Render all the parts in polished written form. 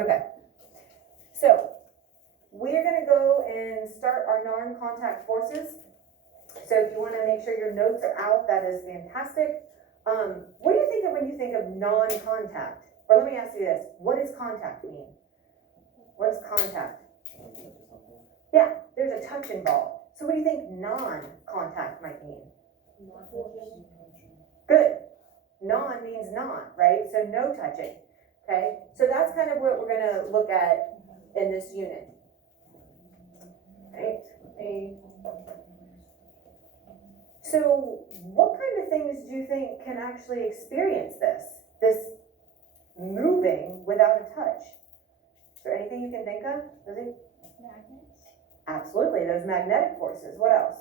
Okay. So, we're gonna go and start our non-contact forces. So if you wanna make sure your notes are out, that is fantastic. What do you think of when you think of non-contact? Or let me ask you this, what does contact mean? What is contact? Yeah, there's a touch involved. So what do you think non-contact might mean? Good. Non means not, right? So no touching, okay? So that's kind of what we're gonna look at in this unit. Right? So what kind of things do you think can actually experience this moving without a touch? Is there anything you can think of, Lizzie? Magnets. Absolutely, those magnetic forces. What else?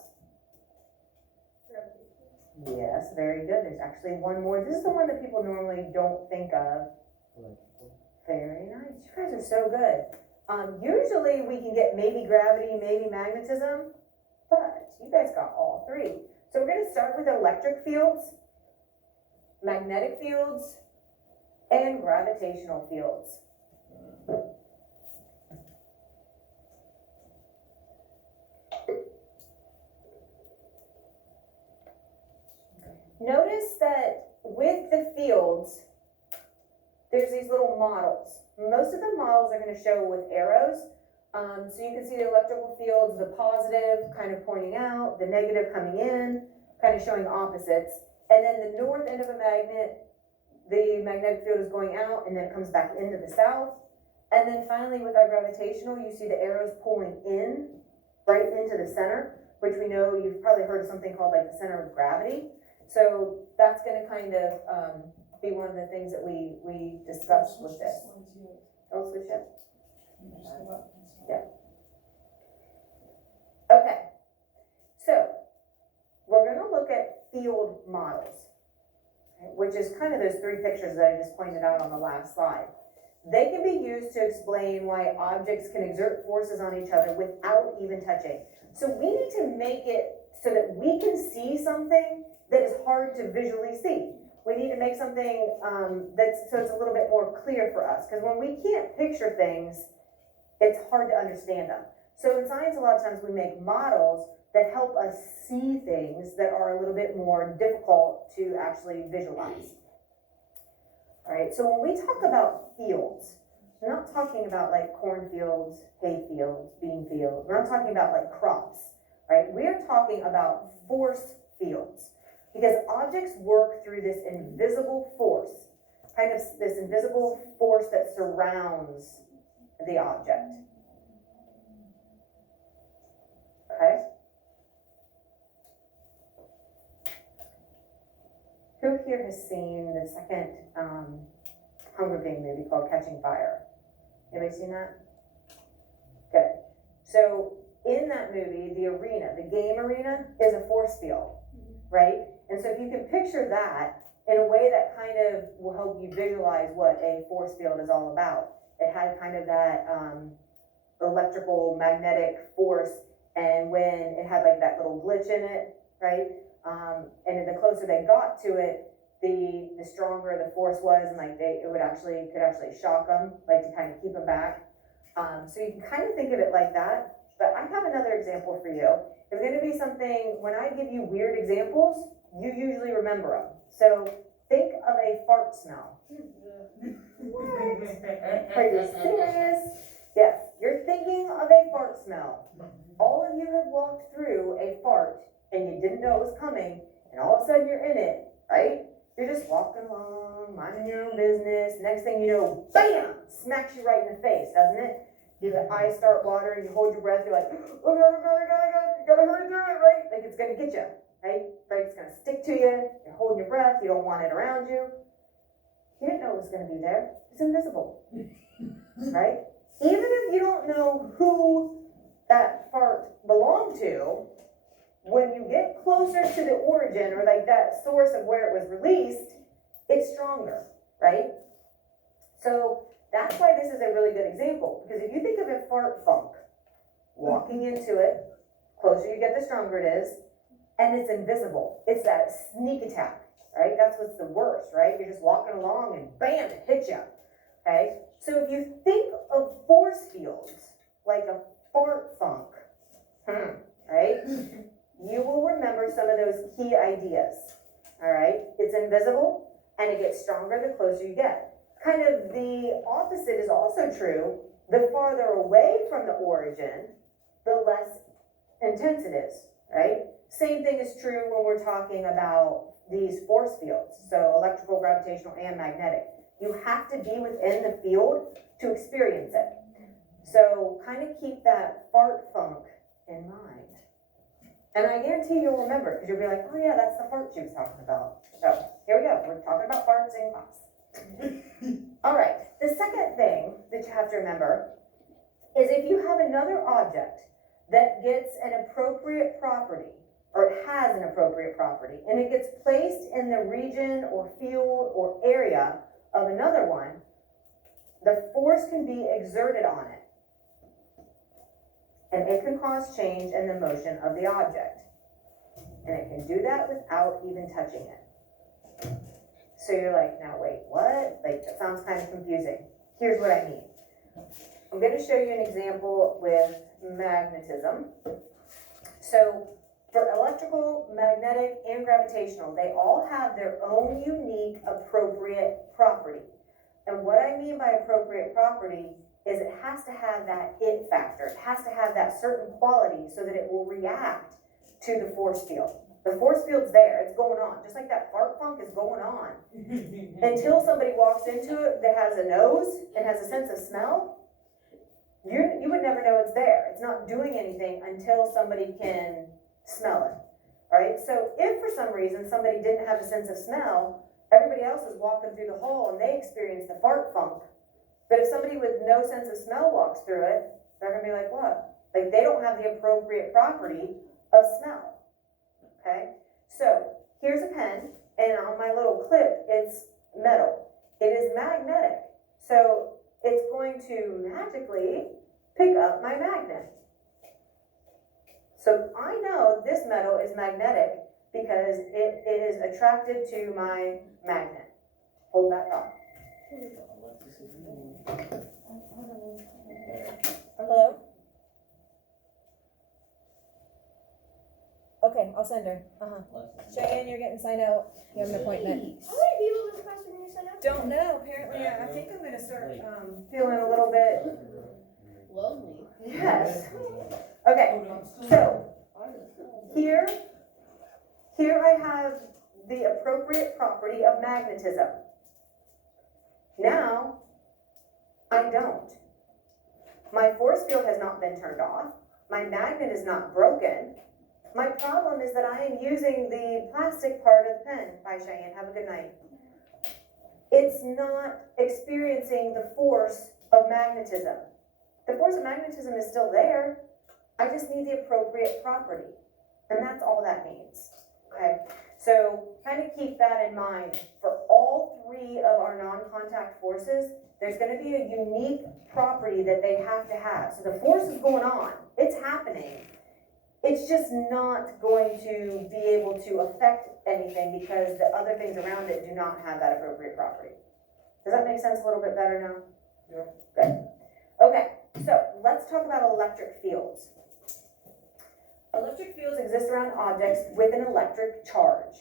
Yes, very good. There's actually one more. This is the one that people normally don't think of. Very nice. You guys are so good. Usually we can get maybe gravity, maybe magnetism, but you guys got all three. So we're going to start with electric fields, magnetic fields, and gravitational fields. Notice that with the fields, there's these little models. Most of the models are going to show with arrows. So you can see the electrical fields, the positive kind of pointing out, the negative coming in, kind of showing opposites. And then the north end of a magnet, the magnetic field is going out and then it comes back into the south. And then finally with our gravitational, you see the arrows pulling in, right into the center, which we know you've probably heard of something called like the center of gravity. So that's going to kind of be one of the things that we discussed with this. I'll switch it. Yeah. Okay. So we're going to look at field models, which is kind of those three pictures that I just pointed out on the last slide. They can be used to explain why objects can exert forces on each other without even touching. So we need to make it so that we can see something that is hard to visually see. We need to make something so it's a little bit more clear for us. Because when we can't picture things, it's hard to understand them. So in science, a lot of times we make models that help us see things that are a little bit more difficult to actually visualize. All right, so when we talk about fields, we're not talking about like cornfields, hay fields, bean fields. We're not talking about like crops, right? We're talking about force fields. Because objects work through this invisible force, kind of this invisible force that surrounds the object. Okay? Who here has seen the second Hunger Game movie called Catching Fire? Anybody seen that? Good. So in that movie, the arena, the game arena, is a force field, right? And so if you can picture that in a way that kind of will help you visualize what a force field is all about. It had kind of that electrical magnetic force, and when it had like that little glitch in it, right? And the closer they got to it, the stronger the force was, and like it could actually shock them, like to kind of keep them back. So you can kind of think of it like that. But I have another example for you. It's going to be something, when I give you weird examples, you usually remember them. So think of a fart smell. What? Are you serious? Yes, you're thinking of a fart smell. All of you have walked through a fart and you didn't know it was coming, and all of a sudden you're in it, right? You're just walking along, minding your own business. Next thing you know, bam, smacks you right in the face, doesn't it? Your eyes start watering, you hold your breath, you're like, oh God, you gotta hurry through it, right? Like it's gonna get you, right? Right, it's gonna stick to you, you're holding your breath, you don't want it around you. You didn't know it was gonna be there, it's invisible, right? Even if you don't know who that fart belonged to, when you get closer to the origin, or like that source of where it was released, it's stronger, right? So that's why this is a really good example, because if you think of a fart funk, walking into it, closer you get, the stronger it is, and it's invisible. It's that sneak attack, right? That's what's the worst, right? You're just walking along and bam, it hits you, okay? So if you think of force fields like a fart funk, right? You will remember some of those key ideas, all right? It's invisible and it gets stronger the closer you get. Kind of the opposite is also true. The farther away from the origin, the less intense it is, right? Same thing is true when we're talking about these force fields, so electrical, gravitational, and magnetic. You have to be within the field to experience it. So kind of keep that fart funk in mind. And I guarantee you'll remember, because you'll be like, oh yeah, that's the fart she was talking about. So here we go, we're talking about farts in class. All right, the second thing that you have to remember is if you have another object that gets an appropriate property, or it has an appropriate property, and it gets placed in the region or field or area of another one, the force can be exerted on it. And it can cause change in the motion of the object. And it can do that without even touching it. So you're like, now wait, what? Like, that sounds kind of confusing. Here's what I mean. I'm going to show you an example with magnetism. So for electrical, magnetic, and gravitational, they all have their own unique appropriate property. And what I mean by appropriate property is it has to have that it factor. It has to have that certain quality so that it will react to the force field. The force field's there, it's going on. Just like that fart funk is going on. Until somebody walks into it that has a nose and has a sense of smell, you would never know it's there. It's not doing anything until somebody can smell it, right? So if for some reason somebody didn't have a sense of smell, everybody else is walking through the hall and they experience the fart funk. But if somebody with no sense of smell walks through it, they're gonna be like, what? Like, they don't have the appropriate property of smell, okay? So here's a pen, and on my little clip, it's metal. It is magnetic, so it's going to magically pick up my magnet. So I know this metal is magnetic because it is attracted to my magnet. Hold that thought. Hello? Okay, I'll send her. Cheyenne, you're getting signed out. You have an appointment. How many people in this class are going to sign up? Don't know, apparently, I think I'm gonna start, Feeling a little bit, Lonely. yes. Okay, so here I have the appropriate property of magnetism. Now, I don't. My force field has not been turned off. My magnet is not broken. My problem is that I am using the plastic part of the pen. Bye, Cheyenne. Have a good night. It's not experiencing the force of magnetism. The force of magnetism is still there. I just need the appropriate property. And that's all that means. Okay? So kind of keep that in mind. For all three of our non-contact forces, there's going to be a unique property that they have to have. So the force is going on. It's happening. It's just not going to be able to affect anything because the other things around it do not have that appropriate property. Does that make sense a little bit better now? Yeah. Good. Okay, so let's talk about electric fields. Electric fields exist around objects with an electric charge.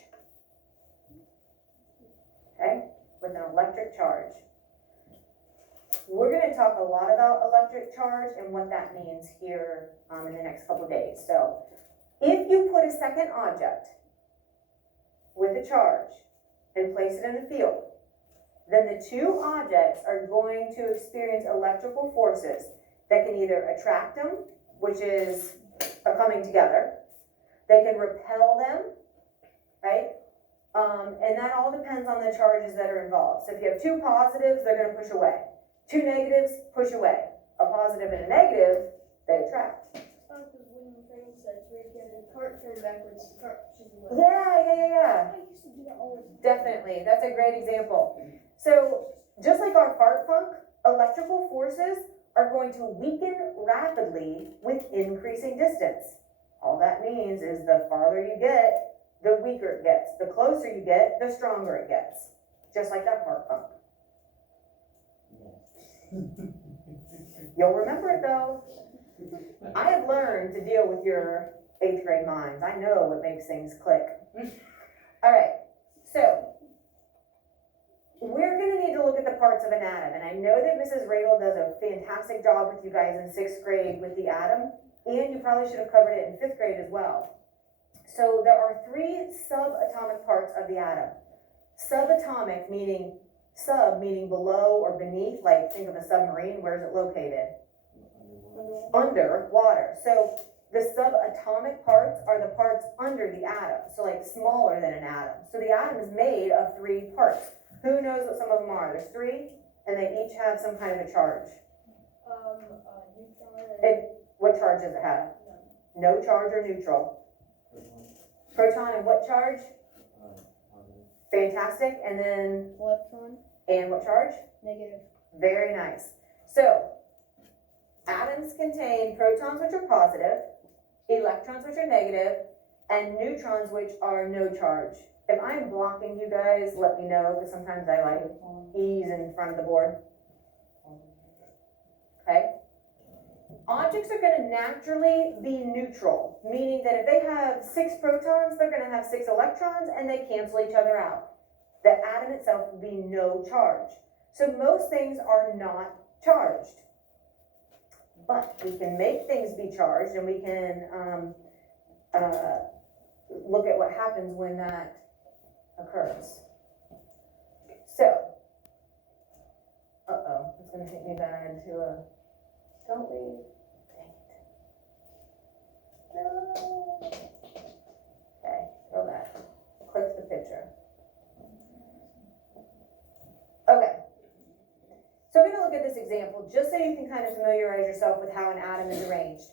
Okay, with an electric charge. We're going to talk a lot about electric charge and what that means here in the next couple of days. So, if you put a second object with a charge and place it in the field, then the two objects are going to experience electrical forces that can either attract them, which is a coming together. They can repel them, right? And that all depends on the charges that are involved. So if you have two positives, they're going to push away. Two negatives, push away. A positive and a negative, they attract. Oh, because when the train sets where you get the cart turned backwards, the cart pushes away. Yeah. I used to do that all the time. Definitely. That's a great example. So just like our fart funk, electrical forces are going to weaken rapidly with increasing distance. All that means is the farther you get, the weaker it gets. The closer you get, the stronger it gets. Just like that fart funk. You'll remember it though. I have learned to deal with your 8th grade minds. I know what makes things click. All right, so we're gonna need to look at the parts of an atom, and I know that Mrs. Radel does a fantastic job with you guys in 6th grade with the atom, and you probably should have covered it in 5th grade as well. So there are 3 subatomic parts of the atom. Subatomic meaning sub meaning below or beneath, like think of a submarine, where is it located? Under water. So the subatomic parts are the parts under the atom, so like smaller than an atom. So the atom is made of 3 parts. Who knows what some of them are? There's 3, and they each have some kind of a charge. Neutron. What charge does it have? No charge or neutral. Proton and what charge? Fantastic. And then, Electron. and what charge? Negative. Very nice. So, atoms contain protons, which are positive, electrons, which are negative, and neutrons, which are no charge. If I'm blocking you guys, let me know, because sometimes I like ease in front of the board. Okay? Objects are going to naturally be neutral, meaning that if they have 6 protons, they're going to have 6 electrons, and they cancel each other out. The atom itself will be no charge. So most things are not charged. But we can make things be charged, and we can look at what happens when that occurs. So, it's going to take me back into a, don't leave, dang it. No. Okay, go back, click the picture. Okay, so we're going to look at this example just so you can kind of familiarize yourself with how an atom is arranged.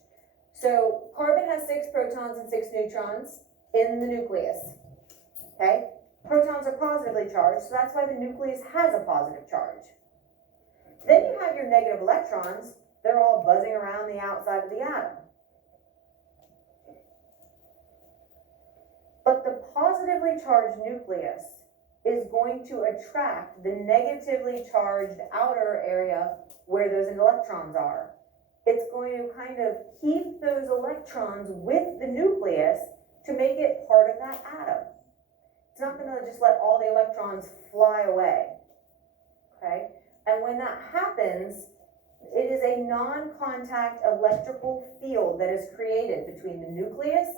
So carbon has 6 protons and 6 neutrons in the nucleus, okay? Protons are positively charged, so that's why the nucleus has a positive charge. Then you have your negative electrons. They're all buzzing around the outside of the atom. But the positively charged nucleus is going to attract the negatively charged outer area where those electrons are. It's going to kind of keep those electrons with the nucleus to make it part of that atom. It's not going to just let all the electrons fly away, okay? And when that happens, it is a non-contact electrical field that is created between the nucleus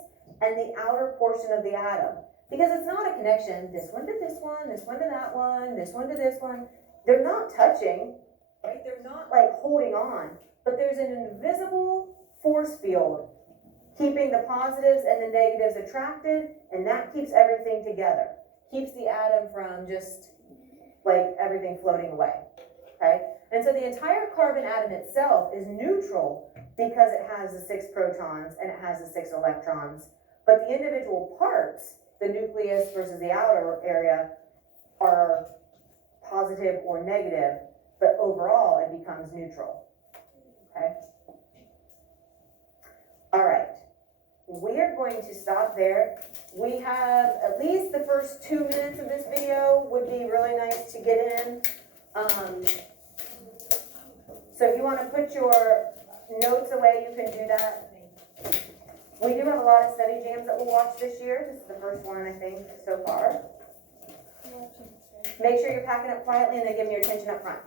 and the outer portion of the atom. Because it's not a connection, this one to this one to that one, this one to this one. They're not touching, right? They're not like holding on, but there's an invisible force field keeping the positives and the negatives attracted, and that keeps everything together. Keeps the atom from just like everything floating away, okay? And so the entire carbon atom itself is neutral because it has the 6 protons and it has the 6 electrons. But the individual parts, the nucleus versus the outer area, are positive or negative, but overall it becomes neutral, okay? All right, we are going to stop there. We have at least the first 2 minutes of this video would be really nice to get in. So if you want to put your notes away, you can do that. We do have a lot of study jams that we'll watch this year. This is the first one, I think, so far. Make sure you're packing up quietly and then give me your attention up front.